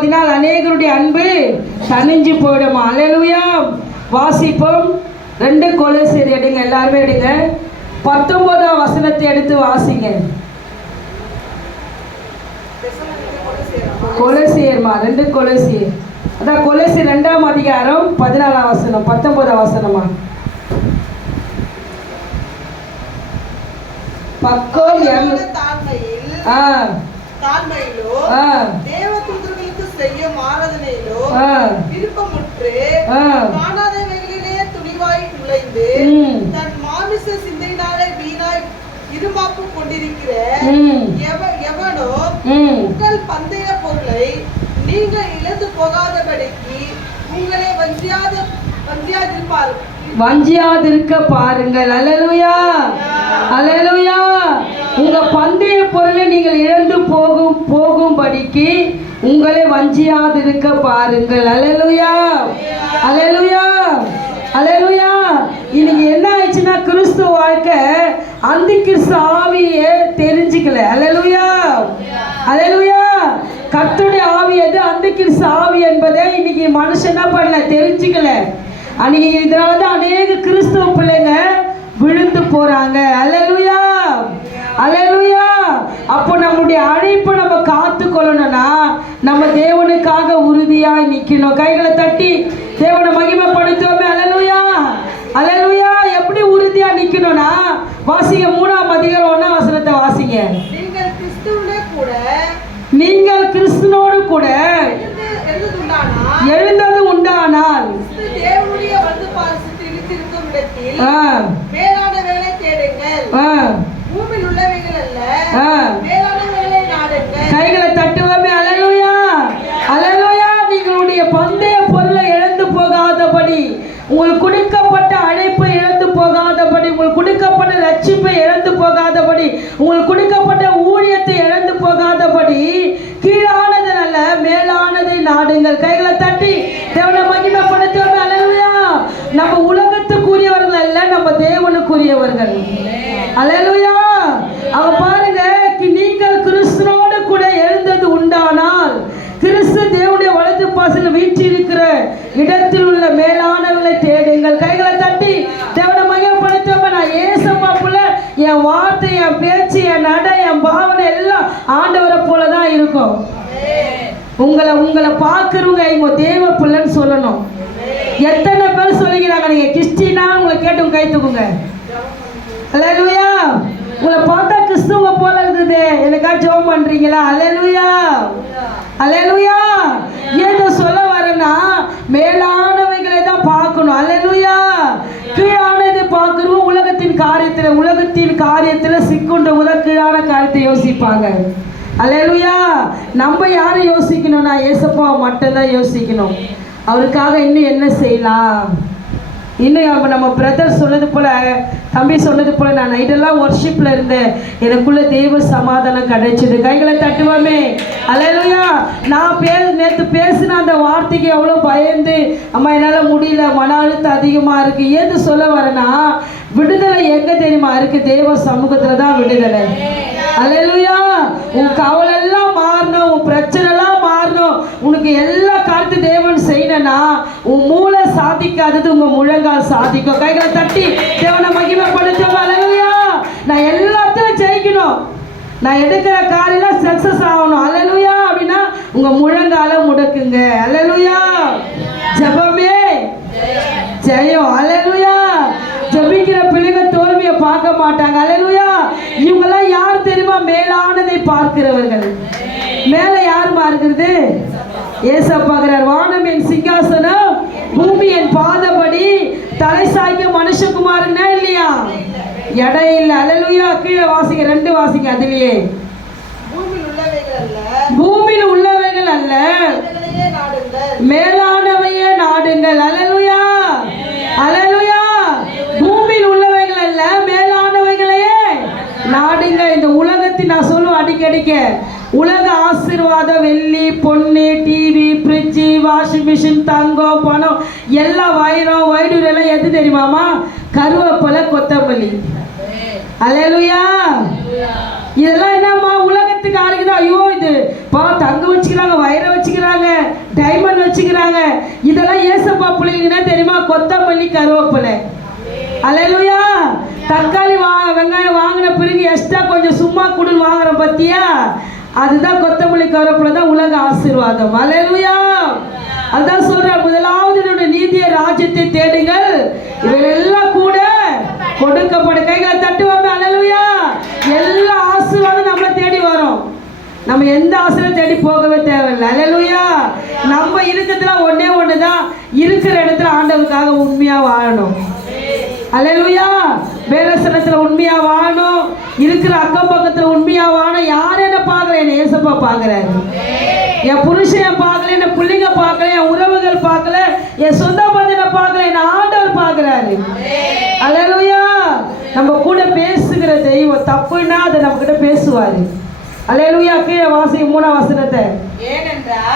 அதனால் அநேகருடைய அன்பு தணிஞ்சு போயிடும். அல்லேலூயா. வாசிப்போம். 2 கொலோசியர் எடுங்க, எல்லாருமே எடுங்க. 19ஆம் வசனத்தை எடுத்து வாசிங்க. கொலோசியர்மா 2 கொலோசியர், அதான் கொலோசியர் 2ஆம் அதிகாரம் 14ஆம் வசனம் 19ஆம் வசனமா பக்கம் தாழ்மையிலோ தேவதூதர்களுக்கு செய்யும் ஆராதனையிலோ விருப்பமுற்று காணாதவைகளிலே துணிவாய் நுழைந்து தன் மாமிச சிந்தையினாலே வீணாய் இருமாப்பு கொண்டிருக்கிற எவனோ உங்கள் பந்தய பொருளை நீங்கள் இழந்து போகாதபடிக்கு உங்களை வஞ்சியாதிருக்க பாருங்கள். அல்லேலூயா, அல்லேலூயா. உங்க பந்தய பொருளை நீங்கள் இழந்து போகும்படிக்கு உங்களை வஞ்சியாதிருக்க பாருங்கள். அல்லேலூயா, அல்லேலூயா, அல்லேலூயா. இன்னைக்கு என்ன ஆயிடுச்சுன்னா, கிறிஸ்துவ வாழ்க்கை அந்திகிறிஸ்து ஆவியை தெரிஞ்சுக்கல. அல்லேலூயா, அல்லேலூயா. கர்த்தருடைய ஆவி எது, அந்திகிறிஸ்து ஆவி என்பதை இன்னைக்கு மனுஷன் என்ன பண்ணல, தெரிஞ்சுக்கல. அன்னைக்கு இதனாலதான் அநேக கிறிஸ்துவ பிள்ளைங்க விழுந்து போறாங்க. அல்லேலூயா, அல்லேலூயா. அப்போ நம்முடைய அழைப்பை நம்ம காத்து கொள்ளணும்னா நம்ம தேவனுக்காக உறுதியாய் நிக்கணும். கைகளை தட்டி தேவனை மகிமைப்படுத்துவோமே. அல்லேலூயா, அல்லேலூயா. எப்படி உறுதியா நிக்கணும்னா, வாசிங்க 3ஆம் அதிகாரம் 1ஆம் வசனத்தை வாசிங்க. நீங்கள் கிறிஸ்துவோடு கூட எழுந்தது உண்டானால் கைகளை தட்டுவோமே. அல்லேலூயா, அல்லேலூயா. நீங்களுடைய பந்தய பொருளை இழந்து போகாதபடி, உங்களுக்கு கொடுக்கப்பட்ட அழைப்பை இழந்து போகாதபடி, உங்களுக்கு கொடுக்கப்பட்ட ரட்சிப்பை இழந்து போகாதபடி, உங்களுக்கு கொடுக்கப்பட்ட ஊழியத்தை இழந்து போகாதபடி கீழானது அல்ல மேலானதை நாடுங்கள். கைகளை தட்டி தேவனை மகிமைப்படுத்துவோம். அல்லேலூயா. நம்ம உலகத்துக்குரியவர்கள் அல்ல, நம்ம தேவனுக்குரியவர்கள். அல்லேலூயா. அவ பாருங்க, நீங்கள் கிறிஸ்துவோடு கூட எழுந்தது உண்டானால் கிறிஸ்து தேவனுடைய வலது பாசல் வீற்றிருக்கிற இடத்தில் உள்ள மேலானவர்களை தேடுங்கள். கைகளை தட்டி தேவனை மகிமைப்படுத்துவோம். நான் ஏசப்பா புள்ள, என் வார்த்தை, என் பேச்சு, என் நடை, என் பாவனை எல்லாம் ஆண்டவரை போலதான் இருக்கும். உங்களை பார்க்கிறவங்க இவங்க தேவ பிள்ளைன்னு சொல்லணும். எத்தனை பேர் சொல்லிக்கிறாங்க, நீங்க கிறிஸ்டினா உங்களை கேட்டு கை தூக்குங்க. அல்லேலூயா. உங்களை பார்த்தா கிறிஸ்துவ போல இருக்குது, எனக்கா ஜெபம் பண்றீங்களா? அல்லேலூயா, அல்லேலூயா. ஏதோ சொல்ல வரேன்னா, மேலானவைகளை தான் பார்க்கணும். அல்லேலூயா. கீழானதை பார்க்கிறோம். உலகத்தின் காரியத்துல சிக்குண்ட கீழான காரியத்தை யோசிப்பாங்க. அல்லேலூயா. நம்ம யாரை யோசிக்கணும்னா ஏசப்பா மட்டும்தான் யோசிக்கணும். அவருக்காக இன்னும் என்ன செய்யலாம், இன்னும் நம்ம பிரதர் சொன்னது போல, தம்பி சொன்னது போல, நான் நைட்டெல்லாம் ஒர்ஷிப்ல இருந்தேன், எனக்குள்ள தெய்வ சமாதானம் கிடைச்சது. கைகளை தட்டுவோமே. அல்லேலூயா. நான் நேற்று பேசின அந்த வார்த்தைக்கு எவ்வளோ பயந்து, அம்மா என்னால் முடியல, மன அழுத்தம் அதிகமாக இருக்கு. ஏது சொல்ல வரேன்னா, விடுதலை எங்க தெரியுமா இருக்கு? தேவ சமூகத்துல தான் விடுதலை. அல்லேலூயா. உன் கவலை எல்லாம் மாறணும், உன் பிரச்சனை எல்லாம் மாறணும், உனக்கு எல்லா காலத்து தேவன் செய்யணும்னா உன் மூளை சாதிக்காதது உங்க முழங்கால் சாதிக்கும். கைகளை தட்டி தேவனை மகிமைப்படுத்துவோம். அல்லேலூயா. நான் எல்லாத்தையும் ஜெயிக்கணும், நான் எடுக்கிற காரியெல்லாம் சக்சஸ் ஆகணும். அல்லேலூயா. அப்படின்னா உங்க முழங்கால முடக்குங்க. அல்லேலூயா. ஜெபமே ஜெயம். அல்லேலூயா. ஜெபிக்கிற பிள்ளைங்க தோல்வியை பார்க்க மாட்டாங்க. அல்லேலூயா. இவங்கெல்லாம் யார் தெரியுமா? மேலானதை பார்க்கிறவர்கள். மேல யாருமா இருக்கிறது? ஏசப்பாகிறார். வானம் என் சிங்காசனம், பூமி என் பாதபடி, தலை சாய்க்க மனுஷகுமாரனா இல்லையா? எடை இல்லை. அல்லேலூயா. கீழே வாசிங்க, 2 வாசிங்க. அதுலயே பூமியில் உள்ளவைகள் அல்ல மேலானவையே நாடுங்கள். அல்லேலூயா, அல்லேலூயா. பூமியில் உள்ளவைகள் அல்ல மேலானவைகளையே நாடுங்க. இந்த உலகத்தில் நான் சொல்லுவேன் அடிக்கடிக்க, உலக ஆசீர்வாதம், வெள்ளி, பொண்ணு, டிவி, ஃப்ரிட்ஜு, வாஷிங் மிஷின், தங்கம், பணம், எல்லா வைரம், வைடூர் எல்லாம் எது தெரியுமாமா? கருவேப்பிலை, கொத்தமல்லி. அல்லேலூயா. இதெல்லாம் என்னம்மா உலகத்துக்கு ஆளுக்குதான். ஐயோ இது பா தங்க வச்சுக்கிறாங்க, வயிறை வச்சுக்கிறாங்க, வச்சுக்கிறாங்க. இதெல்லாம் ஏசப்பா பிள்ளைங்கன்னா தெரியுமா? கொத்தமல்லி, கருவேப்பிலை. அல்லேலூயா. தக்காளி வெங்காயம் வாங்கின பிறகு எக்ஸ்ட்ரா கொஞ்சம் சும்மா குடுன்னு வாங்குறோம் பத்தியா? அதுதான் கொத்தமல்லி, கருவேப்பிலை தான் உலக ஆசீர்வாதம். அல்லேலூயா. அதான் சொல்றார், முதலாவது என்னுடைய நீதிய ராஜ்யத்தை தேடுங்கள், இவையெல்லாம் கூட கொடுக்கப்படும். கைகளை தட்டுவோமே. அல்லேலூயா. எல்லா ஆசீர்வாதம் நம்மளை தேடி வரும். நம்ம எந்த ஆசீர்வாதம் தேடி போகவே தேவையில்லை. அல்லேலூயா. நம்ம இருக்கிறதுல ஒன்னே ஒண்ணுதான், இருக்கிற இடத்துல ஆண்டவருக்காக உண்மையா வாழணும். அல்லேலூயா. வேலசனத்துல உண்மையா வாழணும், இருக்கிற அக்கம் பக்கத்துல உண்மையா வாழணும். யாரும் என்ன பார்க்கல, என்ன ஏசப்பா பார்க்கிறாரு. என் புருஷன் பார்க்கல, என் பிள்ளைங்க பார்க்கல, என் உறவுகள் பார்க்கல, என் சொந்த பந்தனை பார்க்கல, என் ஆண்டவர் பார்க்கிறாரு. அல்லேலூயா. நம்ம கூட பேசுகிற தெய்வம், தப்புன்னா அதை நம்ம கிட்ட பேசுவாரு. அல்லேலூயா. கீழே வாசி 3ஆம் வசனத்தை. ஏனென்றால்